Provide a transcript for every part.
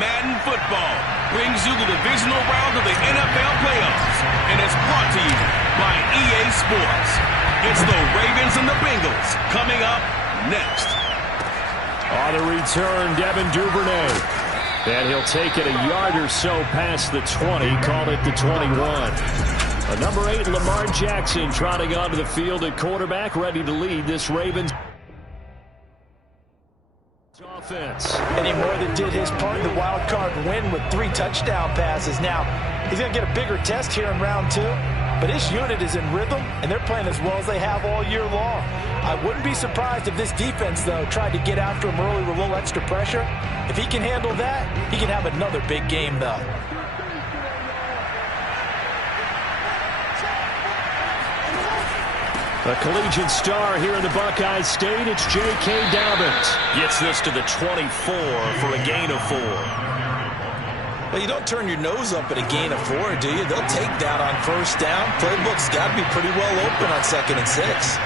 Madden football brings you the divisional round of the NFL playoffs, and it's brought to you by EA Sports. It's the Ravens and the Bengals coming up next. On the return, Devin Duvernay. And he'll take it a yard or so past the 20, call it the 21. Number 8, Lamar Jackson, trotting onto the field at quarterback, ready to lead this Ravens offense. And he more than did his part in the wild card win with 3 touchdown passes. Now, he's going to get a bigger test here in round 2, but his unit is in rhythm, and they're playing as well as they have all year long. I wouldn't be surprised if this defense, though, tried to get after him early with a little extra pressure. If he can handle that, he can have another big game, though. A collegiate star here in the Buckeye State, it's J.K. Dobbins. Gets this to the 24 for a gain of 4. Well, you don't turn your nose up at a gain of 4, do you? They'll take that on first down. Playbook's got to be pretty well open on 2nd and 6.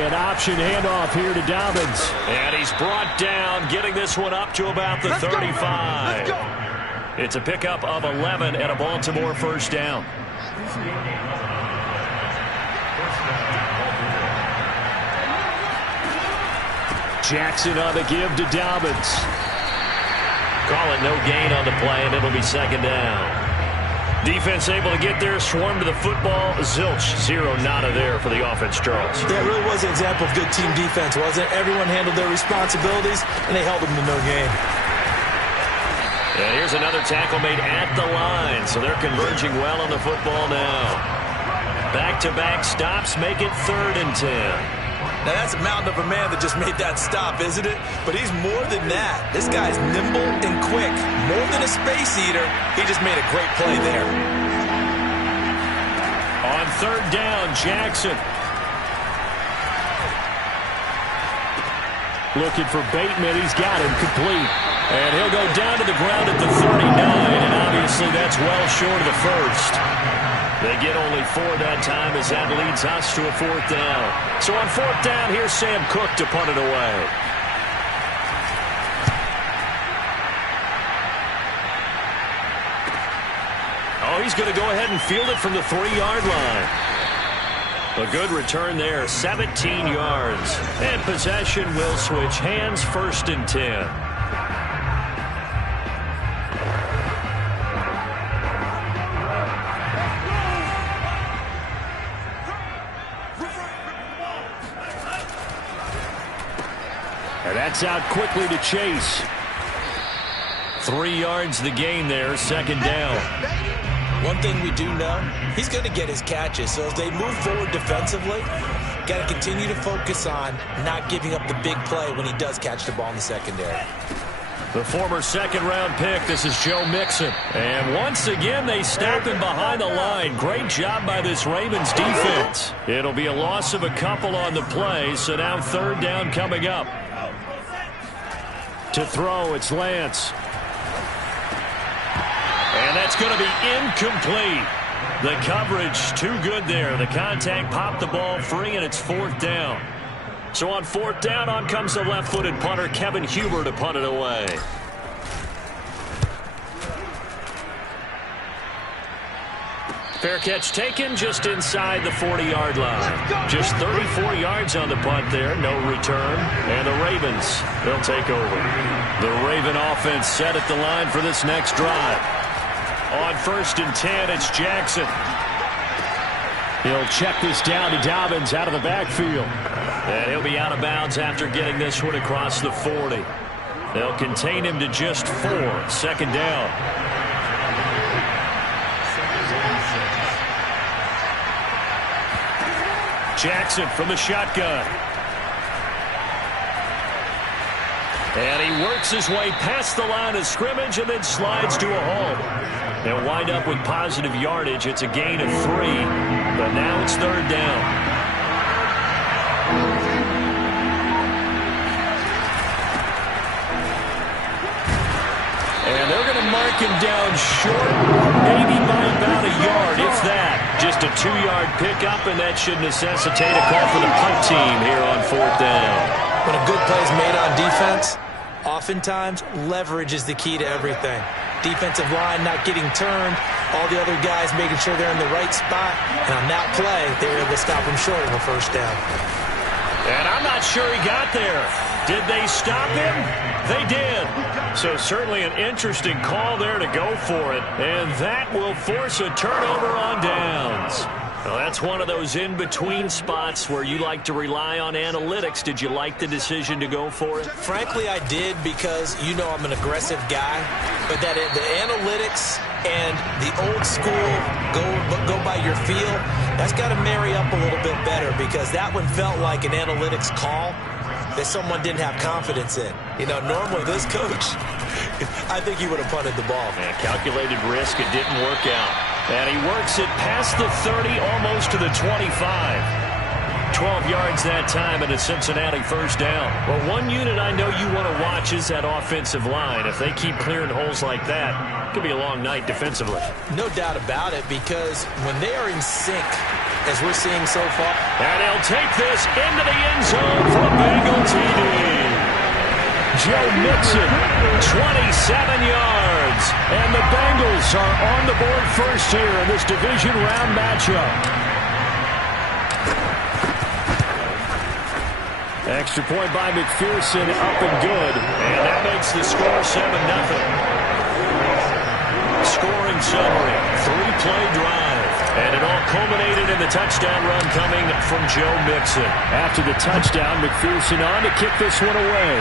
An option handoff here to Dobbins. And he's brought down, getting this one up to about the 35. It's a pickup of 11 and a Baltimore first down. Jackson on the give to Dobbins. Call it no gain on the play, and it'll be 2nd down. Defense able to get there, swarm to the football. Zilch, 0 nada there for the offense, Charles. That really was an example of good team defense, wasn't it? Everyone handled their responsibilities, and they held them to no gain. And here's another tackle made at the line, so they're converging well on the football now. Back-to-back stops make it 3rd and 10. Now, that's a mountain of a man that just made that stop, isn't it? But he's more than that. This guy's nimble and quick. More than a space eater, he just made a great play there. On 3rd down, Jackson. Looking for Bateman. He's got him complete. And he'll go down to the ground at the 39, and obviously that's well short of the first. They get only 4 that time as that leads us to a 4th down. So on 4th down, here's Sam Cook to punt it away. Oh, he's going to go ahead and field it from the 3-yard line. A good return there, 17 yards. And possession will switch hands, 1st and 10. And that's out quickly to Chase. 3 yards the gain there, 2nd down. One thing we do know, he's going to get his catches. So as they move forward defensively, got to continue to focus on not giving up the big play when he does catch the ball in the secondary. The former 2nd-round pick, this is Joe Mixon. And once again, they stop him behind the line. Great job by this Ravens defense. It'll be a loss of a couple on the play, so now 3rd down coming up. To throw, it's Lance. And that's going to be incomplete. The coverage too good there. The contact popped the ball free, and it's 4th down. So on 4th down, on comes the left-footed punter, Kevin Huber, to punt it away. Fair catch taken just inside the 40-yard line. Just 34 yards on the punt there, no return. And the Ravens, they'll take over. The Raven offense set at the line for this next drive. On 1st and 10, it's Jackson. He'll check this down to Dobbins out of the backfield. And he'll be out of bounds after getting this one across the 40. They'll contain him to just 4, 2nd down. Jackson from the shotgun. And he works his way past the line of scrimmage and then slides to a halt. They'll wind up with positive yardage. It's a gain of 3, but now it's 3rd down. And they're going to mark him down short, maybe by about a yard, if that. Just a 2-yard pickup, and that should necessitate a call for the punt team here on 4th down. When a good play is made on defense, Oftentimes, leverage is the key to everything. Defensive line not getting turned, all the other guys making sure they're in the right spot, and on that play, they were able to stop him short of a first down. And I'm not sure he got there. Did they stop him? They did. So certainly an interesting call there to go for it, and that will force a turnover on downs. Well, that's one of those in-between spots where you like to rely on analytics. Did you like the decision to go for it? Frankly, I did, because you know I'm an aggressive guy. But that the analytics and the old school go by your feel, that's got to marry up a little bit better, because that one felt like an analytics call that someone didn't have confidence in. You know, normally this coach, I think he would have punted the ball. Yeah, calculated risk. It didn't work out. And he works it past the 30, almost to the 25. 12 yards that time, and a Cincinnati first down. Well, one unit I know you want to watch is that offensive line. If they keep clearing holes like that, it could be a long night defensively. No doubt about it, because when they are in sync, as we're seeing so far. And he'll take this into the end zone for a Bengal TD. Joe Mixon, 27 yards. And the Bengals are on the board first here in this division round matchup. Extra point by McPherson, up and good. And that makes the score 7-0. Scoring summary, 3-play drive. And it all culminated in the touchdown run coming from Joe Mixon. After the touchdown, McPherson on to kick this one away.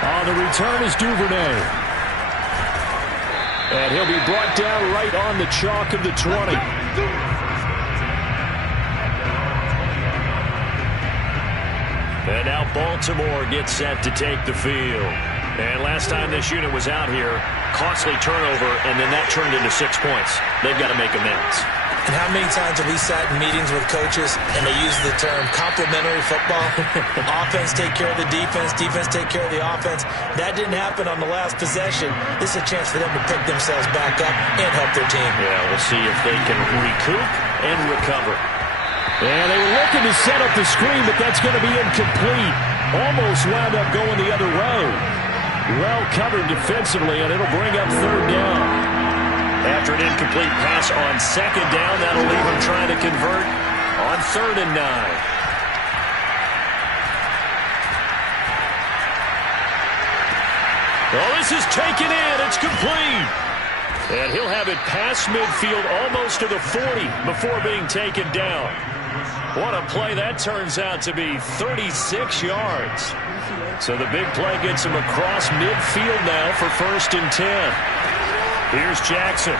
On the return is Duvernay. And he'll be brought down right on the chalk of the 20. And now Baltimore gets set to take the field. And last time this unit was out here, costly turnover, and then that turned into 6 points. They've got to make amends. And how many times have we sat in meetings with coaches and they use the term complementary football? Offense take care of the defense, defense take care of the offense. That didn't happen on the last possession. This is a chance for them to pick themselves back up and help their team. Yeah, we'll see if they can recoup and recover. And they were looking to set up the screen, but that's going to be incomplete. Almost wound up going the other way. Well covered defensively, and it'll bring up third down. After an incomplete pass on second down, that'll leave him trying to convert on 3rd and 9. Well, this is taken in. It's complete. And he'll have it past midfield almost to the 40 before being taken down. What a play that turns out to be, 36 yards. So the big play gets him across midfield now for 1st and 10. Here's Jackson.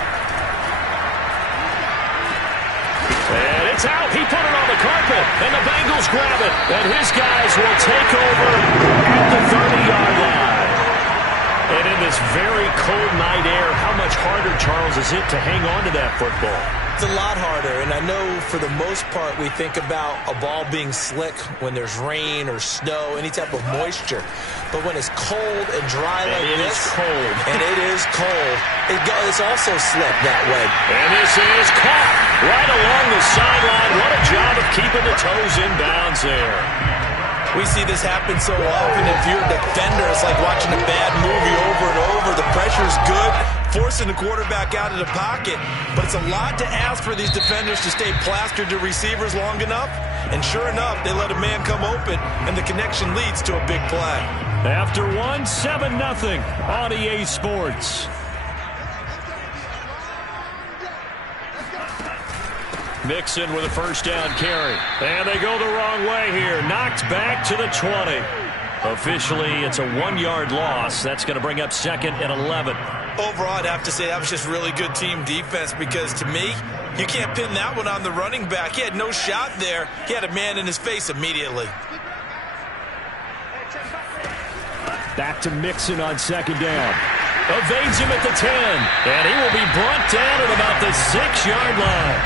And it's out. He put it on the carpet, and the Bengals grab it. And his guys will take over at the 30-yard line. And in this very cold night air, how much harder, Charles, is it to hang on to that football? It's a lot harder, and I know for the most part we think about a ball being slick when there's rain or snow, any type of moisture. But when it's cold and dry like this, it's also slick that way. And this is caught right along the sideline. What a job of keeping the toes in bounds there. We see this happen so often. If you're a defender, it's like watching a bad movie over and over. The pressure's good, forcing the quarterback out of the pocket. But it's a lot to ask for these defenders to stay plastered to receivers long enough. And sure enough, they let a man come open, and the connection leads to a big play. After one, 7-0 on EA Sports. Mixon with a first down carry. And they go the wrong way here. Knocked back to the 20. Officially, it's a 1-yard loss. That's going to bring up 2nd and 11. Overall, I'd have to say that was just really good team defense, because to me, you can't pin that one on the running back. He had no shot there. He had a man in his face immediately. Back to Mixon on 2nd down. Evades him at the 10. And he will be brought down at about the 6-yard line.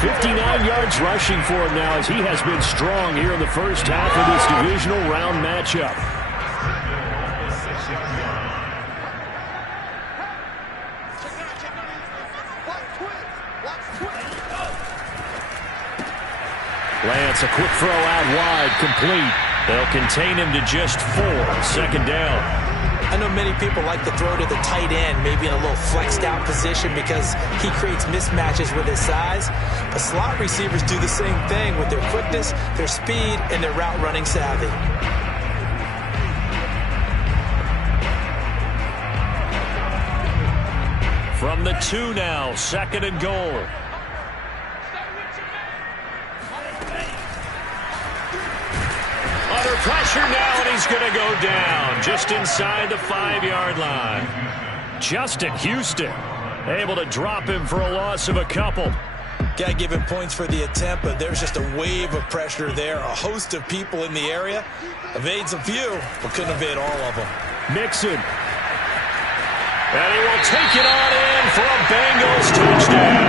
59 yards rushing for him now, as he has been strong here in the first half of this divisional round matchup. Lance, a quick throw out wide, complete. They'll contain him to just 4. Second down. I know many people like to throw to the tight end, maybe in a little flexed out position because he creates mismatches with his size. But slot receivers do the same thing with their quickness, their speed, and their route running savvy. From the 2 now, 2nd and goal. Under pressure now, and he's going to go down just inside the 5-yard line. Justin Houston able to drop him for a loss of a couple. Got to give him points for the attempt, but there's just a wave of pressure there. A host of people in the area. Evades a few, but couldn't evade all of them. Mixon. And he will take it on in for a Bengals touchdown.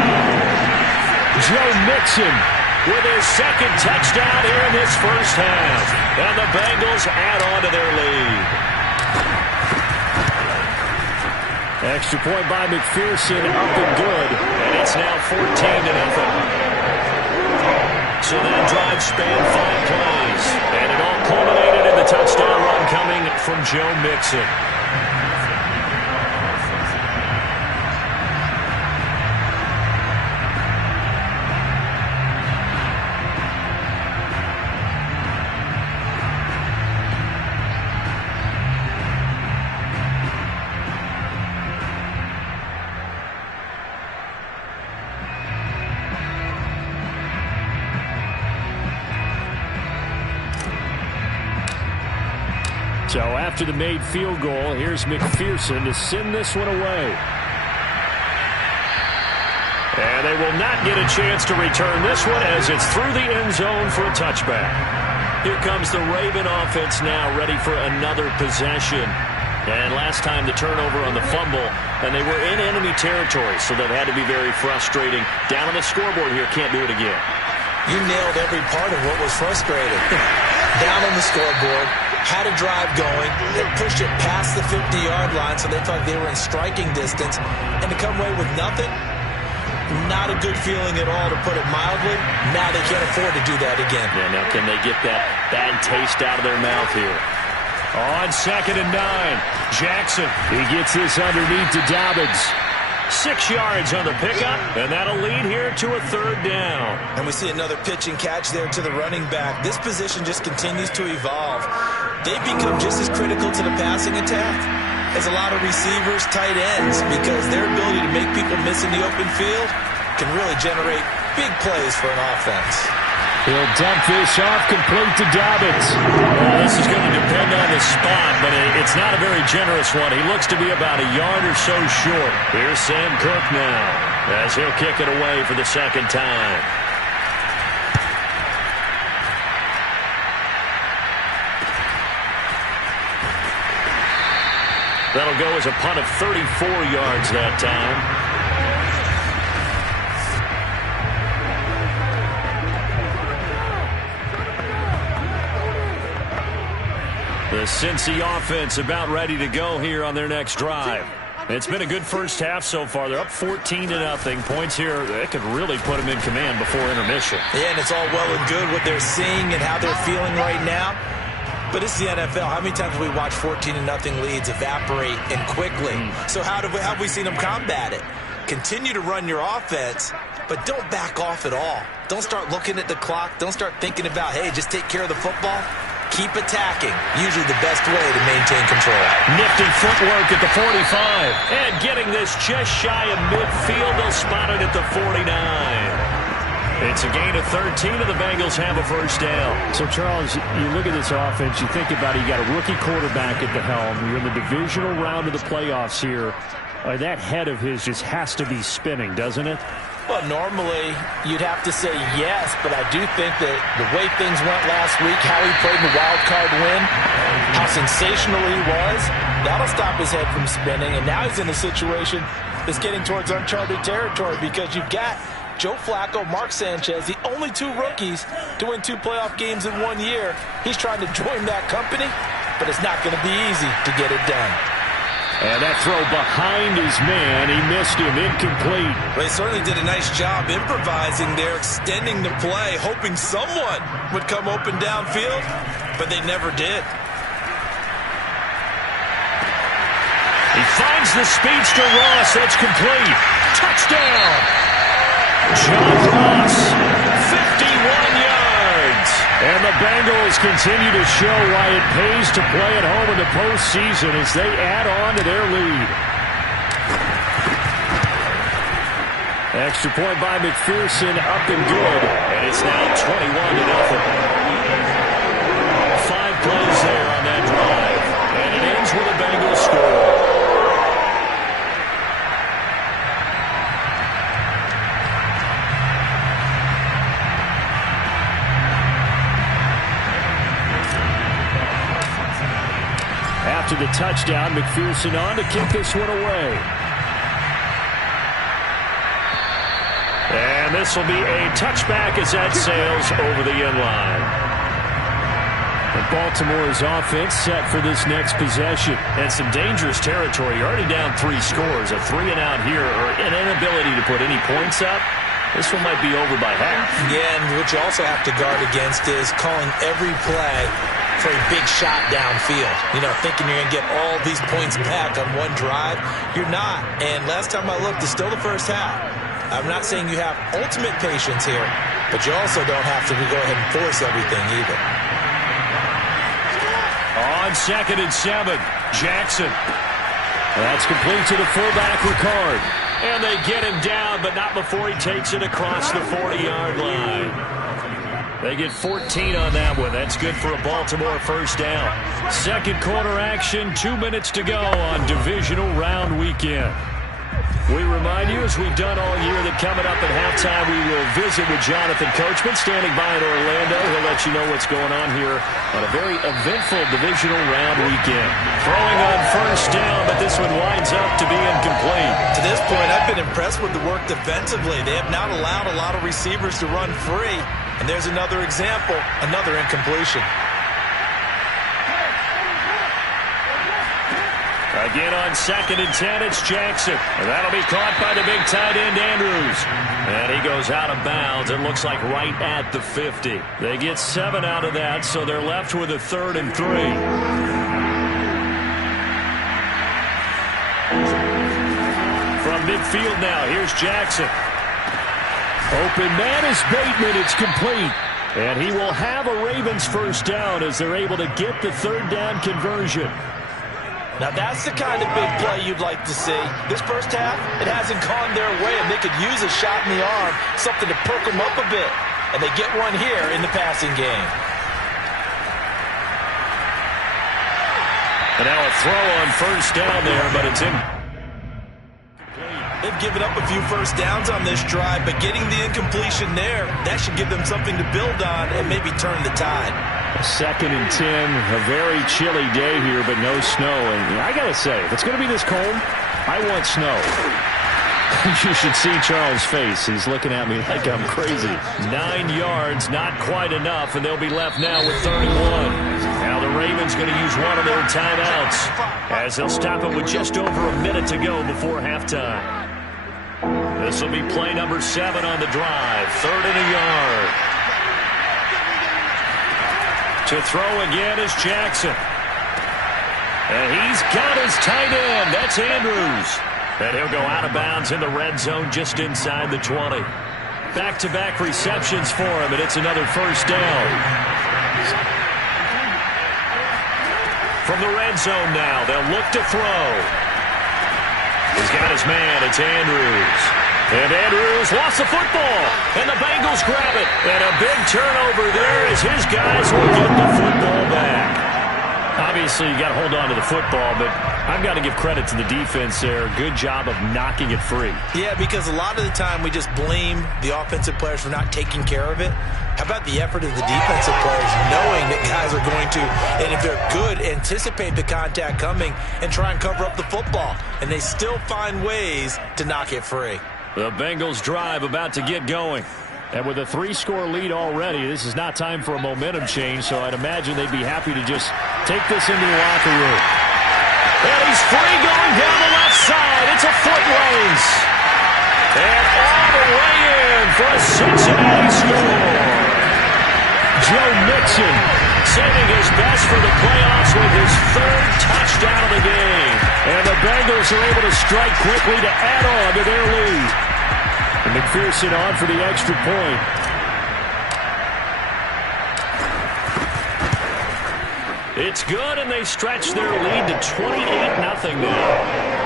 Joe Mixon with his 2nd touchdown here in this first half. And the Bengals add on to their lead. Extra point by McPherson, up and good. And it's now 14-0. So that drive spanned 5 plays. And it all culminated in the touchdown run coming from Joe Mixon. So after the made field goal, here's McPherson to send this one away. And they will not get a chance to return this one as it's through the end zone for a touchback. Here comes the Raven offense now, ready for another possession. And last time the turnover on the fumble, and they were in enemy territory, so that had to be very frustrating. Down on the scoreboard here, can't do it again. You nailed every part of what was frustrating. Down on the scoreboard, had a drive going, they pushed it past the 50-yard line, so they thought they were in striking distance, and to come away with nothing, not a good feeling at all, to put it mildly. Now they can't afford to do that again. Yeah, now can they get that bad taste out of their mouth here? On 2nd and 9, Jackson, he gets this underneath to Dobbins. 6 yards on the pickup, and that'll lead here to a 3rd down. And we see another pitch and catch there to the running back. This position just continues to evolve. They become just as critical to the passing attack as a lot of receivers, tight ends, because their ability to make people miss in the open field can really generate big plays for an offense. He'll dump this off complete to Dobbins. Well, this is going to depend on the spot, but it's not a very generous one. He looks to be about a yard or so short. Here's Sam Kirk now as he'll kick it away for the 2nd time. That'll go as a punt of 34 yards that time. The Cincy offense about ready to go here on their next drive. It's been a good first half so far. They're up 14-0. Points here that could really put them in command before intermission. Yeah, and it's all well and good what they're seeing and how they're feeling right now. But it's the NFL. How many times have we watched 14-0 leads evaporate and quickly? So how have we seen them combat it? Continue to run your offense, but don't back off at all. Don't start looking at the clock. Don't start thinking about, hey, just take care of the football. Keep attacking. Usually the best way to maintain control. Nifty footwork at the 45. And getting this just shy of midfield. They'll spot it at the 49. It's a gain of 13, and the Bengals have a first down. So, Charles, you look at this offense, you think about it, you got a rookie quarterback at the helm. You're in the divisional round of the playoffs here. That head of his just has to be spinning, doesn't it? Well, normally you'd have to say yes, but I do think that the way things went last week, how he played in the wild card win, how sensational he was, that'll stop his head from spinning. And now he's in a situation that's getting towards uncharted territory because you've got Joe Flacco, Mark Sanchez, the only 2 rookies to win 2 playoff games in 1 year. He's trying to join that company, but it's not going to be easy to get it done. And that throw behind his man, he missed him, incomplete. They certainly did a nice job improvising there, extending the play, hoping someone would come open downfield, but they never did. He finds the speedster Ross. That's complete. Touchdown. John Ross, 51 yards. And the Bengals continue to show why it pays to play at home in the postseason as they add on to their lead. Extra point by McPherson, up and good. And it's now 21-0. 5 plays there on that drive. And it ends with a Bengals score. After the touchdown, McPherson on to kick this one away. And this will be a touchback as that sails over the end line. And Baltimore's offense set for this next possession. And some dangerous territory. You're already down 3 scores. A 3-and-out here, or an inability to put any points up. This one might be over by half. Yeah, and what you also have to guard against is calling every play for a big shot downfield. You know, thinking you're going to get all these points back on one drive. You're not. And last time I looked, it's still the first half. I'm not saying you have ultimate patience here, but you also don't have to go ahead and force everything either. On 2nd and 7, Jackson. That's complete to the fullback, Ricard. And they get him down, but not before he takes it across the 40-yard line. They get 14 on that one. That's good for a Baltimore first down. Second quarter action, 2 minutes to go on Divisional Round Weekend. We remind you, as we've done all year, that coming up at halftime, we will visit with Jonathan Coachman, standing by in Orlando. He'll let you know what's going on here on a very eventful Divisional Round Weekend. Throwing on first down, but this one winds up to be incomplete. To this point, I've been impressed with the work defensively. They have not allowed a lot of receivers to run free. And there's another example, another incompletion. Again on 2nd and 10, it's Jackson. And that'll be caught by the big tight end, Andrews. And he goes out of bounds. It looks like right at the 50. They get 7 out of that, so they're left with a 3rd and 3. From midfield now, here's Jackson. Open man is Bateman. It's complete. And he will have a Ravens first down as they're able to get the 3rd down conversion. Now, that's the kind of big play you'd like to see. This first half, it hasn't gone their way, and they could use a shot in the arm, something to perk them up a bit. And they get one here in the passing game. And now a throw on first down there, but it's in. They've given up a few first downs on this drive, but getting the incompletion there, that should give them something to build on and maybe turn the tide. 2nd and 10, a very chilly day here, but no snow. And I got to say, if it's going to be this cold, I want snow. You should see Charles' face. He's looking at me like I'm crazy. 9 yards, not quite enough, and they'll be left now with 31. Now the Ravens going to use one of their timeouts as they'll stop it with just over a minute to go before halftime. This will be play number 7 on the drive. 3rd and a yard. To throw again is Jackson. And he's got his tight end. That's Andrews. And he'll go out of bounds in the red zone just inside the 20. Back-to-back receptions for him, and it's another first down. From the red zone now, they'll look to throw. He's got his man. It's Andrews. And Andrews lost the football. And the Bengals grab it. And a big turnover there as his guys will get the football back. Obviously, you got to hold on to the football, but I've got to give credit to the defense there. Good job of knocking it free. Yeah, because a lot of the time we just blame the offensive players for not taking care of it. How about the effort of the defensive players knowing that guys are going to, and if they're good, anticipate the contact coming and try and cover up the football. And they still find ways to knock it free. The Bengals drive about to get going. And with a 3-score lead already, this is not time for a momentum change, so I'd imagine they'd be happy to just take this into the locker room. And he's free going down the left side. It's a foot race. And all the way in for a Cincinnati score. Joe Mixon saving his best for the playoffs with his third touchdown of the game. And the Bengals are able to strike quickly to add on to their lead. And McPherson on for the extra point. It's good, and they stretch their lead to 28-0 now.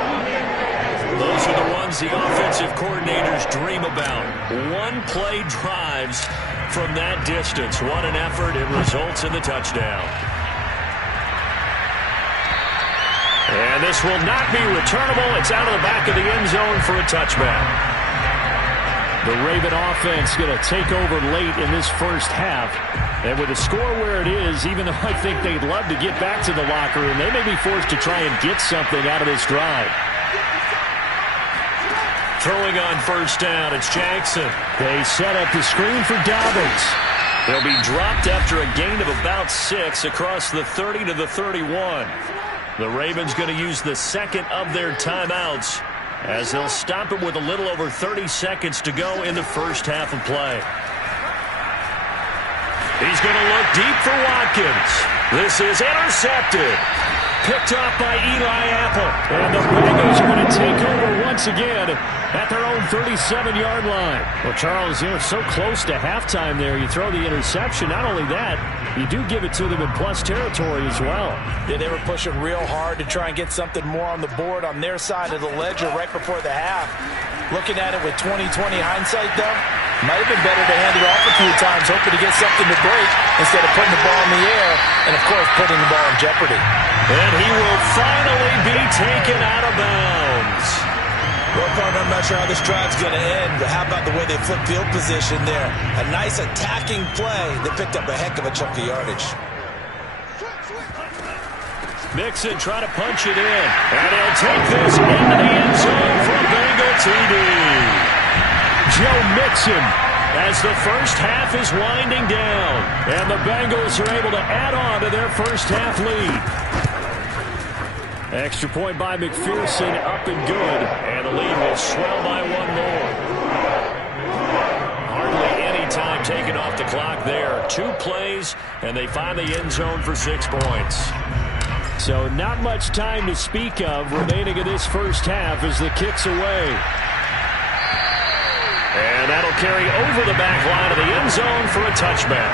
Those are the ones the offensive coordinators dream about. One-play drives from that distance. What an effort. It results in the touchdown. And this will not be returnable. It's out of the back of the end zone for a touchback. The Raven offense going to take over late in this first half. And with the score where it is, even though I think they'd love to get back to the locker room, they may be forced to try and get something out of this drive. Throwing on first down, it's Jackson. They set up the screen for Dobbins. They'll be dropped after a gain of about 6 across the 30 to the 31. The Ravens going to use the second of their timeouts as they'll stop it with a little over 30 seconds to go in the first half of play. He's going to look deep for Watkins. This is intercepted. Picked off by Eli Apple. And the Bengals are going to take over once again at their own 37-yard line. Well, Charles, you know, so close to halftime there. You throw the interception. Not only that, you do give it to them in plus territory as well. Yeah, they were pushing real hard to try and get something more on the board on their side of the ledger right before the half. Looking at it with 20/20 hindsight, though, might have been better to hand it off a few times, hoping to get something to break instead of putting the ball in the air and, of course, putting the ball in jeopardy. And he will finally be taken out of bounds. Well, partner, I'm not sure how this drive's going to end, but how about the way they flip field position there? A nice attacking play. They picked up a heck of a chunk of yardage. Mixon trying to punch it in. And he'll take this into the end zone for a Bengal TD. Joe Mixon as the first half is winding down. And the Bengals are able to add on to their first half lead. Extra point by McPherson, up and good. And the lead will swell by one more. Hardly any time taken off the clock there. 2 plays, and they find the end zone for 6 points. So not much time to speak of remaining in this first half as the kick's away. And that'll carry over the back line of the end zone for a touchback.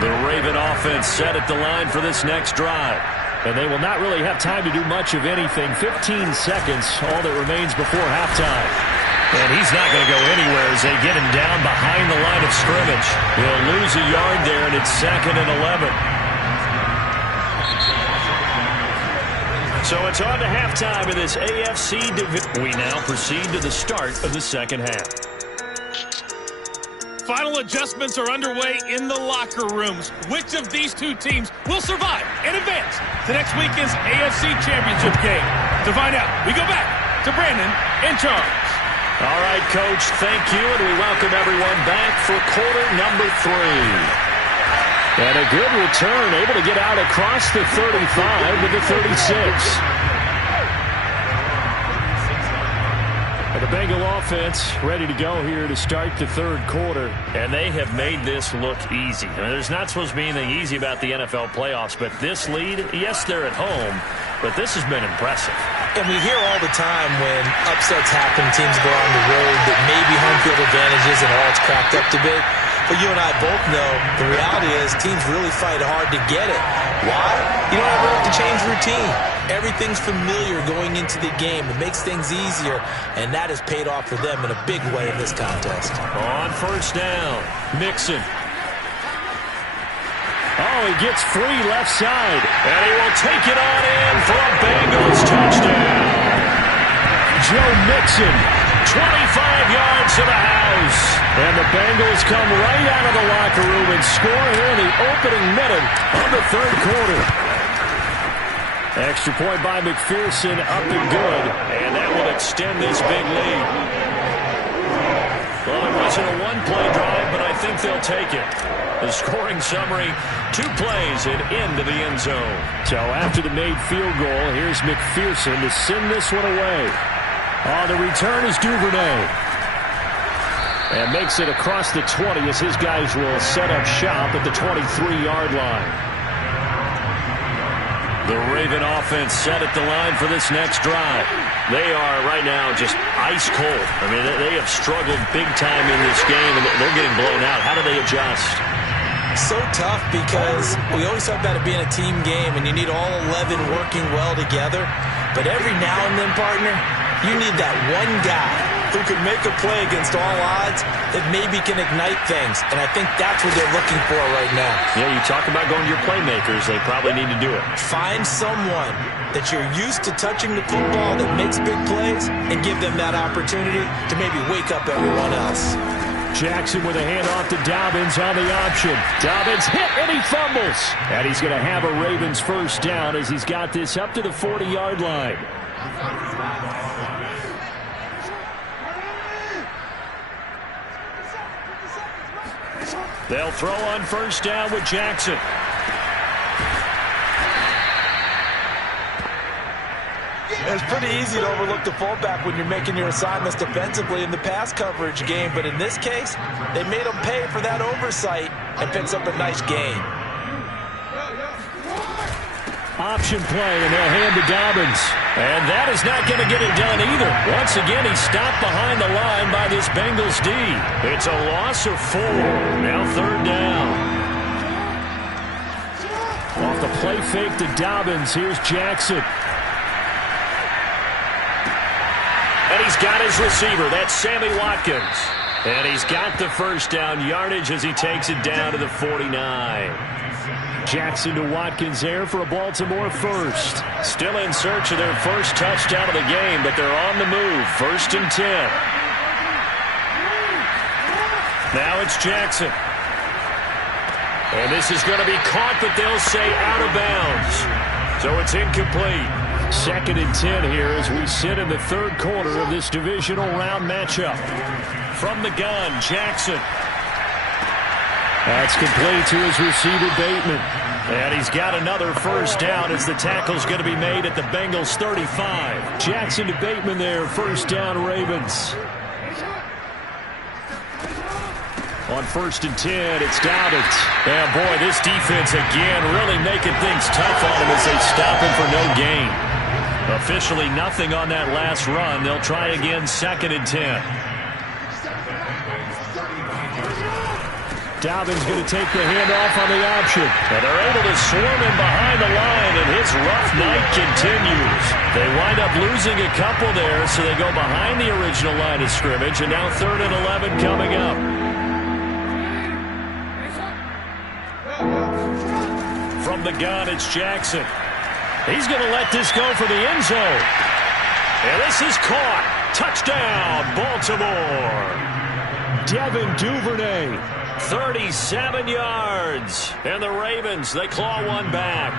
The Raven offense set at the line for this next drive. And they will not really have time to do much of anything. 15 seconds, all that remains before halftime. And he's not going to go anywhere as they get him down behind the line of scrimmage. He'll lose a yard there, and it's 2nd and 11. So it's on to halftime in this AFC division. We now proceed to the start of the second half. Final adjustments are underway in the locker rooms. Which of these two teams will survive and advance to next weekend's AFC Championship game? To find out, we go back to Brandon and Charles. All right, Coach, thank you, and we welcome everyone back for quarter number 3. And a good return, able to get out across the 35 to the 36. And the Bengal offense ready to go here to start the third quarter. And they have made this look easy. I mean, there's not supposed to be anything easy about the NFL playoffs, but this lead, yes, they're at home, but this has been impressive. And we hear all the time when upsets happen, teams go on the road, that maybe home field advantages and all it's cracked up to be. But you and I both know the reality is teams really fight hard to get it. Why? You don't ever have to change routine. Everything's familiar going into the game. It makes things easier, and that has paid off for them in a big way in this contest. On first down, Mixon. Oh, he gets free left side. And he will take it on in for a Bengals touchdown. Joe Mixon, 25 yards to the house. And the Bengals come right out of the locker room and score here in the opening minute of the third quarter. Extra point by McPherson, up and good. And that will extend this big lead. Well, it wasn't a one-play drive, but I think they'll take it. The scoring summary, 2 plays and into the end zone. So after the made field goal, here's McPherson to send this one away. 2 On the return is Duvernay. And makes it across the 20 as his guys will set up shop at the 23-yard line. The Raven offense set at the line for this next drive. They are right now just ice cold. I mean, they have struggled big time in this game, and they're getting blown out. How do they adjust? So tough because we always talk about it being a team game, and you need all 11 working well together. But every now and then, partner, you need that one guy who can make a play against all odds that maybe can ignite things. And I think that's what they're looking for right now. Yeah, you talk about going to your playmakers. They probably need to do it. Find someone that you're used to touching the football that makes big plays and give them that opportunity to maybe wake up everyone else. Jackson with a handoff to Dobbins on the option. Dobbins hit and he fumbles. And he's going to have a Ravens first down as he's got this up to the 40-yard line. They'll throw on first down with Jackson. It's pretty easy to overlook the fullback when you're making your assignments defensively in the pass coverage game, but in this case, they made him pay for that oversight and picks up a nice gain. Option play, and they'll hand to Dobbins. And that is not going to get it done either. Once again, he's stopped behind the line by this Bengals D. It's a loss of 4. Now third down. Off the play fake to Dobbins, here's Jackson. And he's got his receiver. That's Sammy Watkins. And he's got the first down yardage as he takes it down to the 49. Jackson to Watkins there for a Baltimore first. Still in search of their first touchdown of the game, but they're on the move. 1st and 10. Now it's Jackson. And this is going to be caught, but they'll say out of bounds. So it's incomplete. 2nd and 10 here as we sit in the third quarter of this divisional round matchup. From the gun, Jackson. That's complete to his receiver, Bateman. And he's got another first down as the tackle's going to be made at the Bengals 35. Jackson to Bateman there, first down Ravens. On 1st and 10, it's Dobbins. And boy, this defense again really making things tough on him as they stop him for no gain. Officially nothing on that last run. They'll try again 2nd and 10. Dobbins going to take the handoff on the option. And they're able to swarm him behind the line, and his rough night continues. They wind up losing a couple there, so they go behind the original line of scrimmage, and now 3rd and 11 coming up. From the gun, it's Jackson. He's going to let this go for the end zone. And this is caught. Touchdown, Baltimore. Devin Duvernay. 37 yards. And the Ravens, they claw one back.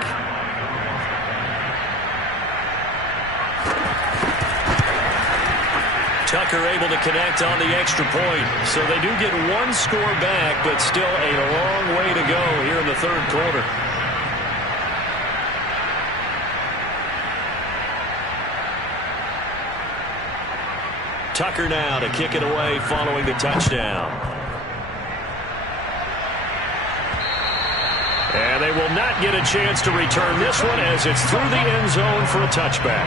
Tucker able to connect on the extra point. So they do get one score back, but still a long way to go here in the third quarter. Tucker now to kick it away following the touchdown. And they will not get a chance to return this one as it's through the end zone for a touchback.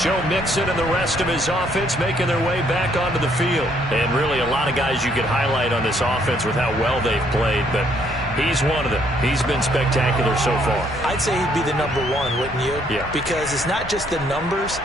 Joe Mixon and the rest of his offense making their way back onto the field. And really a lot of guys you could highlight on this offense with how well they've played, but he's one of them. He's been spectacular so far. I'd say he'd be the number one, wouldn't you? Yeah. Because it's not just the numbers.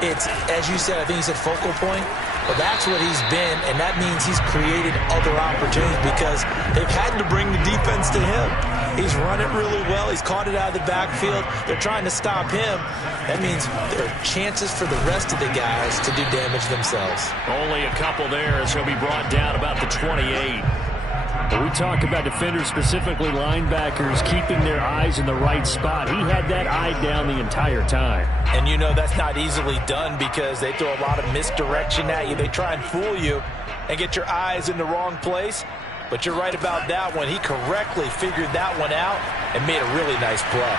It's, as you said, I think you said focal point. Well, that's what he's been, and that means he's created other opportunities because they've had to bring the defense to him. He's run it really well. He's caught it out of the backfield. They're trying to stop him. That means there are chances for the rest of the guys to do damage themselves. Only a couple there as he'll be brought down about the 28. When we talk about defenders, specifically linebackers, keeping their eyes in the right spot. He had that eye down the entire time. And you know that's not easily done because they throw a lot of misdirection at you. They try and fool you and get your eyes in the wrong place. But you're right about that one. He correctly figured that one out and made a really nice play.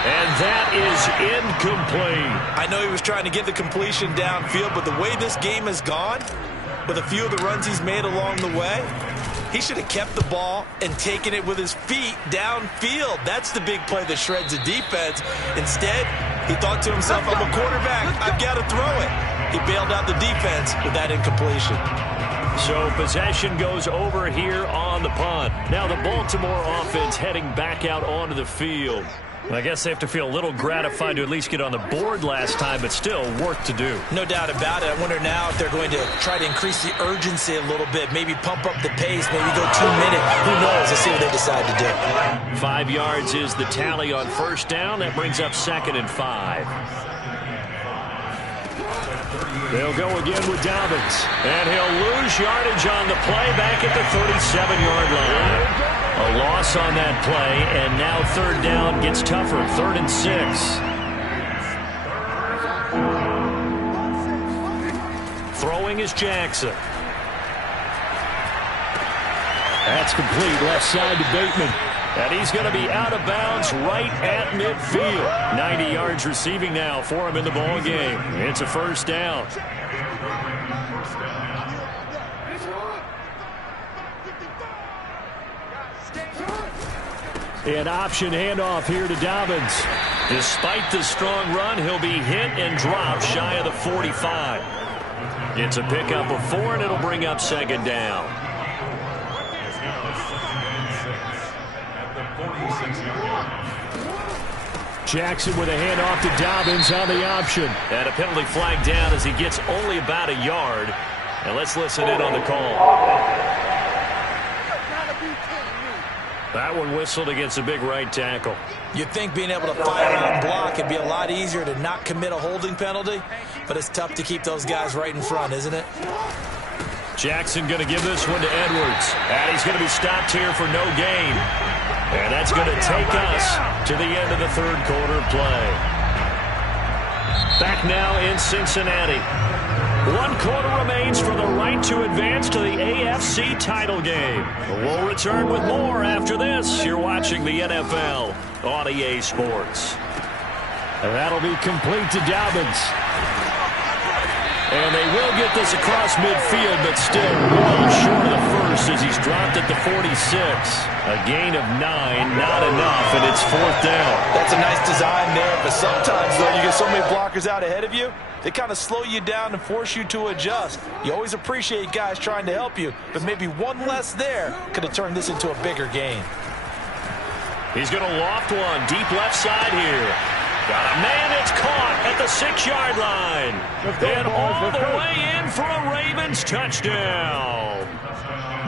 And that is incomplete. I know he was trying to get the completion downfield, but the way this game has gone, with a few of the runs he's made along the way, he should have kept the ball and taken it with his feet downfield. That's the big play that shreds the defense. Instead, he thought to himself, I'm a quarterback, I've got to throw it. He bailed out the defense with that incompletion. So possession goes over here on the punt. Now the Baltimore offense heading back out onto the field. I guess they have to feel a little gratified to at least get on the board last time, but still work to do. No doubt about it. I wonder now if they're going to try to increase the urgency a little bit, maybe pump up the pace, maybe go 2 minutes. Who knows? Let's see what they decide to do. 5 yards is the tally on first down. That brings up 2nd and 5. They'll go again with Dobbins. And he'll lose yardage on the play back at the 37-yard line. A loss on that play, and now 3rd down gets tougher. 3rd and 6. Throwing is Jackson. That's complete. Left side to Bateman. And he's going to be out of bounds right at midfield. 90 yards receiving now for him in the ball game. It's a 1st down. An option handoff here to Dobbins. Despite the strong run, he'll be hit and dropped shy of the 45. It's a pickup of 4, and it'll bring up 2nd down. Jackson with a handoff to Dobbins on the option. And a penalty flag down as he gets only about a yard. And let's listen in on the call. That one whistled against a big right tackle. You'd think being able to fire out and block would be a lot easier to not commit a holding penalty, but it's tough to keep those guys right in front, isn't it? Jackson going to give this one to Edwards. And he's going to be stopped here for no gain. And that's going to take us to the end of the 3rd quarter play. Back now in Cincinnati. 1 quarter remains for the right to advance to the AFC title game. We'll return with more after this. You're watching the NFL on EA Sports. And that'll be complete to Dobbins. And they will get this across midfield, but still well short of the first as he's dropped at the 46. A gain of 9, not enough, and it's 4th down. That's a nice design there, but sometimes, though, you get so many blockers out ahead of you, they kind of slow you down and force you to adjust. You always appreciate guys trying to help you, but maybe one less there could have turned this into a bigger gain. He's going to loft one deep left side here. Got a man that's caught at the 6-yard line. And all the way in for a Ravens touchdown.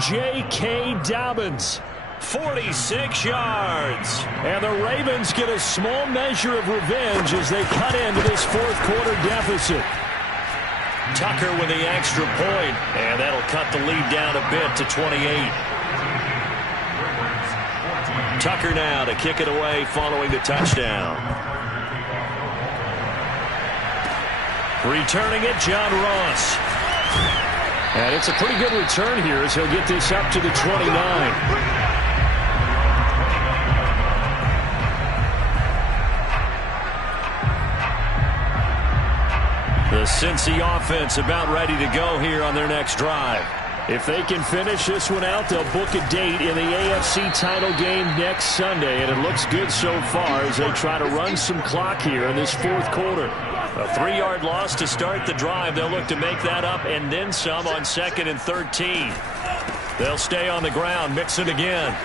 J.K. Dobbins. 46 yards. And the Ravens get a small measure of revenge as they cut into this 4th quarter deficit. Tucker with the extra point, and that'll cut the lead down a bit to 28. Tucker now to kick it away following the touchdown. Returning it, John Ross. And it's a pretty good return here as he'll get this up to the 29. The Cincy offense about ready to go here on their next drive. If they can finish this one out, they'll book a date in the AFC title game next Sunday, and it looks good so far as they try to run some clock here in this 4th quarter. A 3-yard loss to start the drive. They'll look to make that up and then some on 2nd and 13. They'll stay on the ground, mix it again.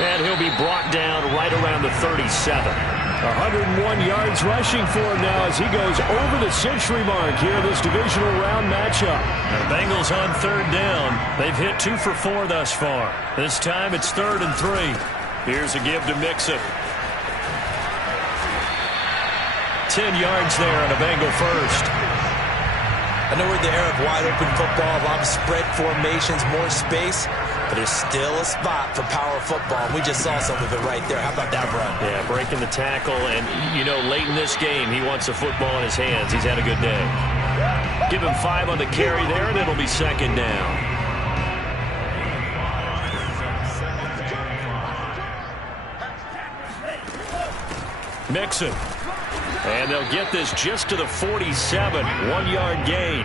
And he'll be brought down right around the 37. 101 yards rushing for him now as he goes over the century mark here in this divisional round matchup. The Bengals on 3rd down. They've hit 2 for 4 thus far. This time it's 3rd and 3. Here's a give to Mixon. 10 yards there on a Bengal first. I know we're in the era of wide-open football, a lot of spread formations, more space, but there's still a spot for power football. We just saw some of it right there. How about that run? Yeah, breaking the tackle, and, you know, late in this game, he wants the football in his hands. He's had a good day. Give him 5 on the carry there, and it'll be 2nd down. Mixon. And they'll get this just to the 47, 1-yard gain.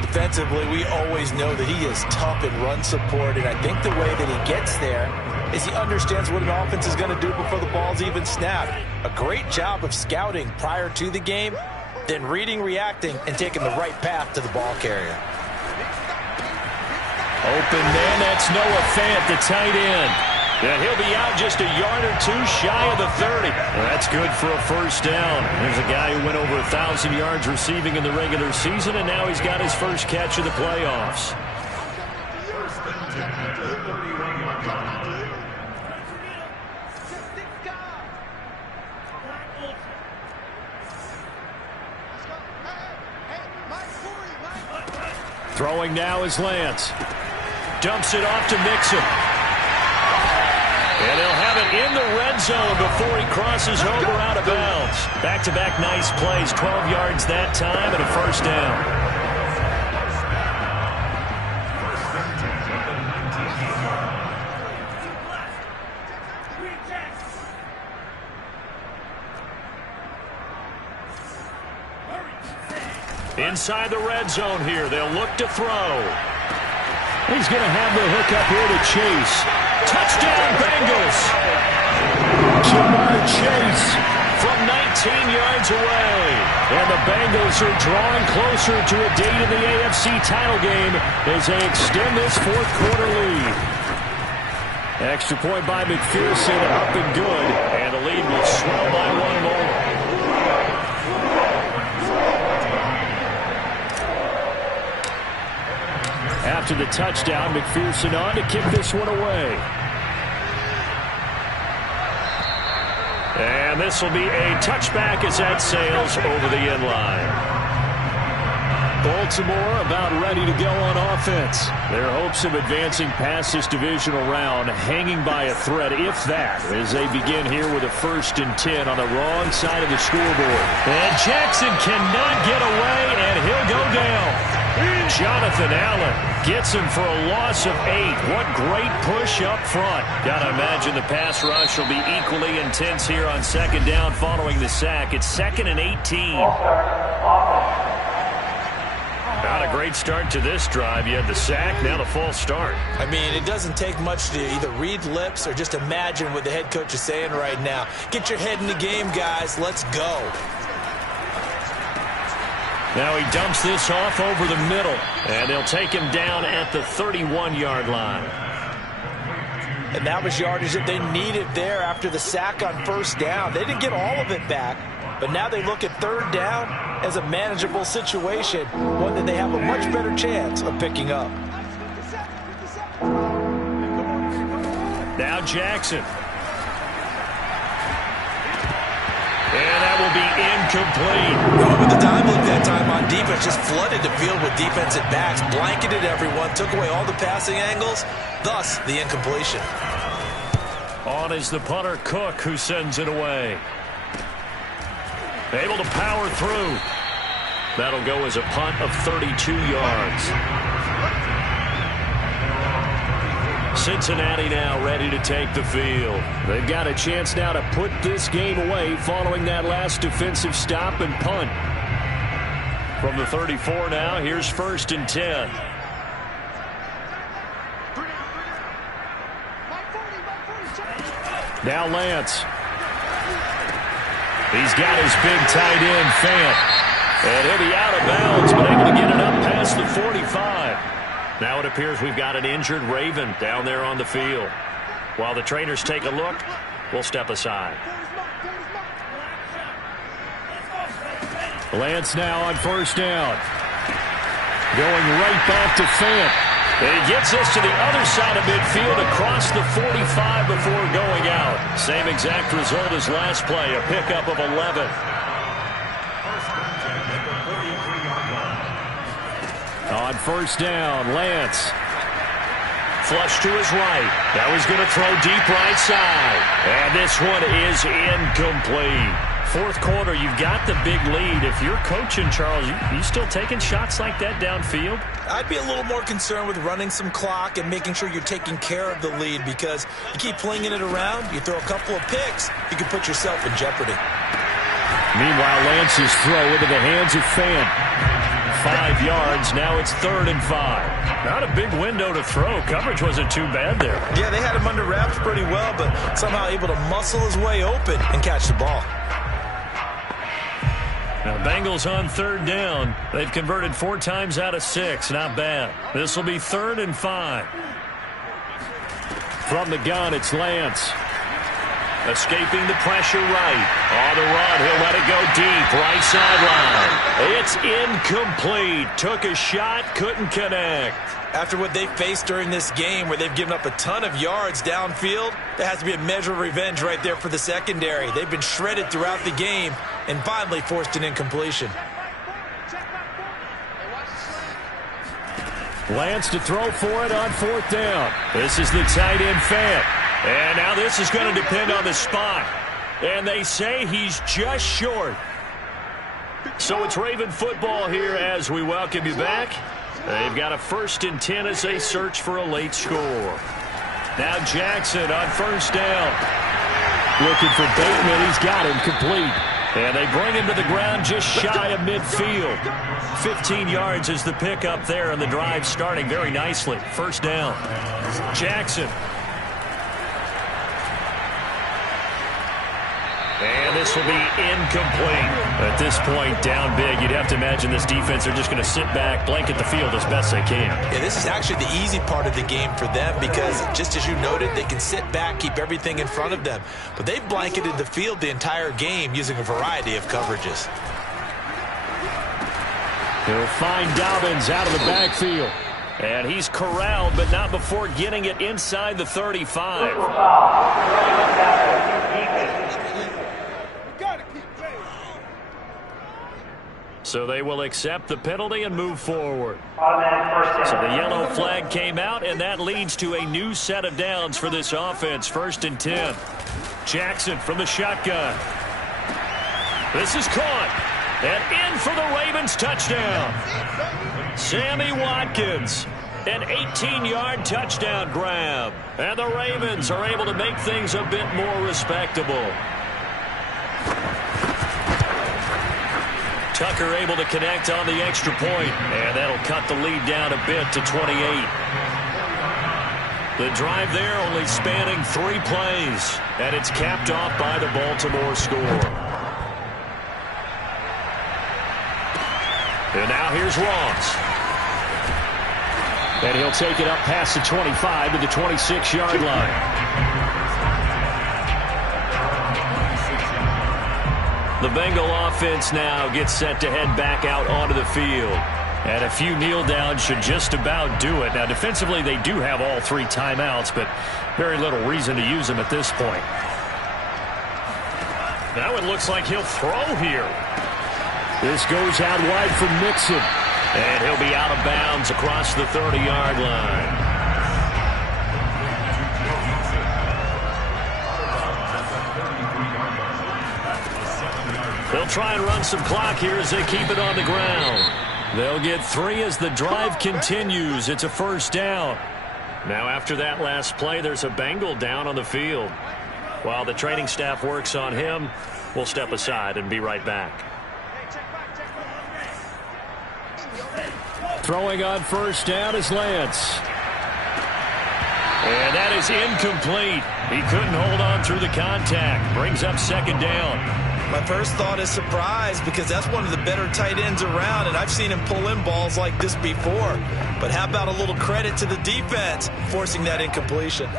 Defensively, we always know that he is tough in run support, and I think the way that he gets there is he understands what an offense is going to do before the ball's even snapped. A great job of scouting prior to the game, then reading, reacting, and taking the right path to the ball carrier. Open man, that's Noah Fant, the tight end. And he'll be out just a yard or two shy of the 30. Well, that's good for a first down. There's a guy who went over 1,000 yards receiving in the regular season, and now he's got his first catch of the playoffs. Throwing now is Lance. Dumps it off to Mixon. And he'll have it in the red zone before he crosses over out of bounds. Back-to-back nice plays, 12 yards that time and a first down. Inside the red zone here, they'll look to throw. He's going to have the hook up here to Chase. Touchdown, Bengals! Jamar Chase from 19 yards away. And the Bengals are drawing closer to a date in the AFC title game as they extend this fourth quarter lead. Extra point by McPherson, up and good. And the lead will swell by one more. After the touchdown, McPherson on to kick this one away. And this will be a touchback as that sails over the end line. Baltimore about ready to go on offense. Their hopes of advancing past this divisional round hanging by a thread, if that, as they begin here with a 1st and 10 on the wrong side of the scoreboard. And Jackson cannot get away, and he'll go down. Jonathan Allen gets him for a loss of 8. What great push up front. Gotta imagine the pass rush will be equally intense here on 2nd down following the sack. It's 2nd and 18. Not a great start to this drive. You had the sack, now the false start. I mean, it doesn't take much to either read lips or just imagine what the head coach is saying right now. Get your head in the game, guys. Let's go. Now he dumps this off over the middle, and they'll take him down at the 31-yard line. And that was yardage that they needed there after the sack on 1st down. They didn't get all of it back, but now they look at 3rd down as a manageable situation, one that they have a much better chance of picking up. Now Jackson. And that will be incomplete. Going with the dime look that time on defense, just flooded the field with defensive backs, blanketed everyone, took away all the passing angles, thus the incompletion. On is the punter Cook, who sends it away. Able to power through. That'll go as a punt of 32 yards. Cincinnati now ready to take the field. They've got a chance now to put this game away following that last defensive stop and punt. From the 34 now, here's 1st and 10. Now Lance. He's got his big tight end, Fant. And he'll be out of bounds, but able to get it up past the 45. Now it appears we've got an injured Raven down there on the field. While the trainers take a look, we'll step aside. Lance now on 1st down. Going right back to Fant. And he gets us to the other side of midfield across the 45 before going out. Same exact result as last play, a pickup of 11. On 1st down, Lance. Flush to his right. Now he's going to throw deep right side. And this one is incomplete. Fourth quarter, you've got the big lead. If you're coaching, Charles, you still taking shots like that downfield? I'd be a little more concerned with running some clock and making sure you're taking care of the lead, because you keep flinging it around, you throw a couple of picks, you can put yourself in jeopardy. Meanwhile, Lance's throw into the hands of Fan. 5 yards. Now it's 3rd and 5. Not a big window to throw. Coverage wasn't too bad there. Yeah, they had him under wraps pretty well, but somehow able to muscle his way open and catch the ball. Now, Bengals on 3rd down. They've converted 4 times out of 6. Not bad. This will be 3rd and 5. From the gun, it's Lance. Escaping the pressure right. On the run, he'll let it go deep. Right sideline. It's incomplete. Took a shot, couldn't connect. After what they faced during this game, where they've given up a ton of yards downfield, there has to be a measure of revenge right there for the secondary. They've been shredded throughout the game and finally forced an incompletion. Lance to throw for it on 4th down. This is the tight end Fant. And now this is going to depend on the spot. And they say he's just short. So it's Raven football here as we welcome you back. They've got a 1st and 10 as they search for a late score. Now Jackson on 1st down. Looking for Bateman. He's got him complete. And they bring him to the ground just shy of midfield. 15 yards is the pickup there, and the drive starting very nicely. 1st down. Jackson. And this will be incomplete. At this point, down big, you'd have to imagine this defense are just going to sit back, blanket the field as best they can. Yeah, this is actually the easy part of the game for them, because just as you noted, they can sit back, keep everything in front of them. But they've blanketed the field the entire game using a variety of coverages. He'll find Dobbins out of the backfield. And he's corralled, but not before getting it inside the 35. So they will accept the penalty and move forward. So the yellow flag came out, and that leads to a new set of downs for this offense. 1st and 10. Jackson from the shotgun. This is caught. And in for the Ravens touchdown. Sammy Watkins. An 18-yard touchdown grab. And the Ravens are able to make things a bit more respectable. Tucker able to connect on the extra point, and that'll cut the lead down a bit to 28. The drive there only spanning 3 plays, and it's capped off by the Baltimore score. And now here's Ross. And he'll take it up past the 25 to the 26-yard line. The Bengal offense now gets set to head back out onto the field. And a few kneel downs should just about do it. Now, defensively, they do have all 3 timeouts, but very little reason to use them at this point. Now it looks like he'll throw here. This goes out wide for Mixon. And he'll be out of bounds across the 30-yard line. They'll try and run some clock here as they keep it on the ground. They'll get 3 as the drive continues. It's a 1st down. Now after that last play, there's a Bengal down on the field. While the training staff works on him, we'll step aside and be right back. Throwing on 1st down is Lance. And that is incomplete. He couldn't hold on through the contact. Brings up 2nd down. My first thought is surprise, because that's one of the better tight ends around, and I've seen him pull in balls like this before. But how about a little credit to the defense forcing that incompletion?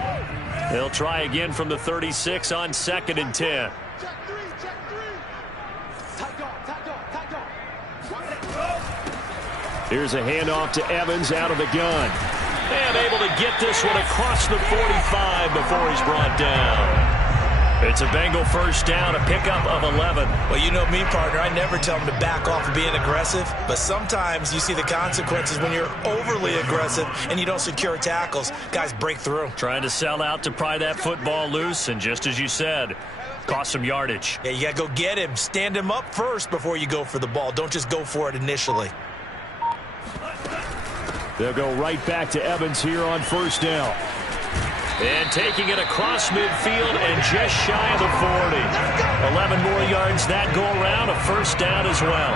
They'll try again from the 36 on 2nd and 10. Here's a handoff to Evans out of the gun. And able to get this one across the 45 before he's brought down. It's a Bengal 1st down, a pickup of 11. Well, you know me, partner. I never tell them to back off of being aggressive, but sometimes you see the consequences when you're overly aggressive and you don't secure tackles. Guys break through. Trying to sell out to pry that football loose, and just as you said, Cost some yardage. Yeah, you got to go get him. Stand him up first before you go for the ball. Don't just go for it initially. They'll go right back to Evans here on first down. And taking it across midfield and just shy of the 40. 11 more yards that go around, a first down as well.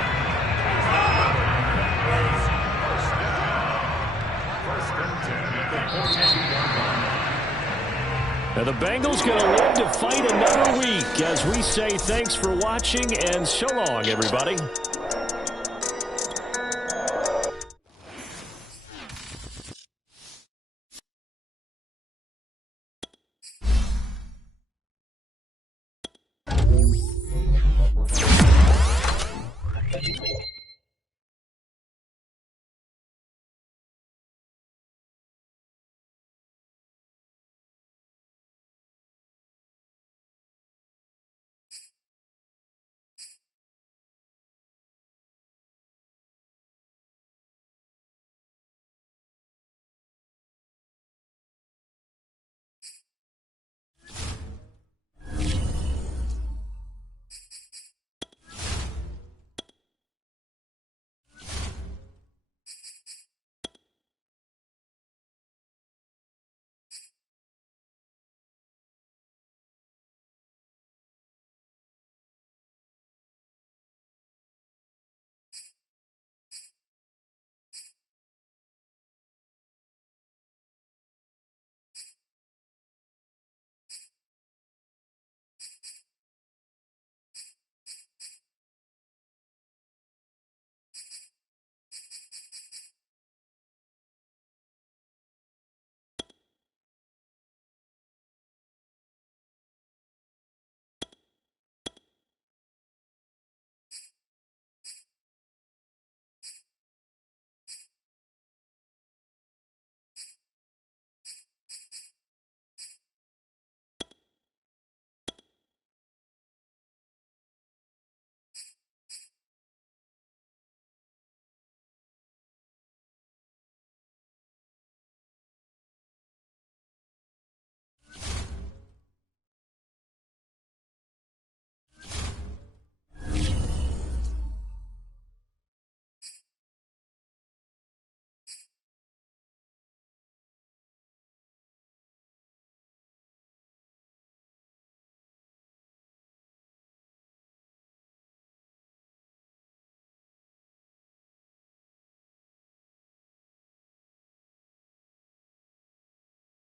Now the Bengals going to live to fight another week as we say thanks for watching and so long, everybody.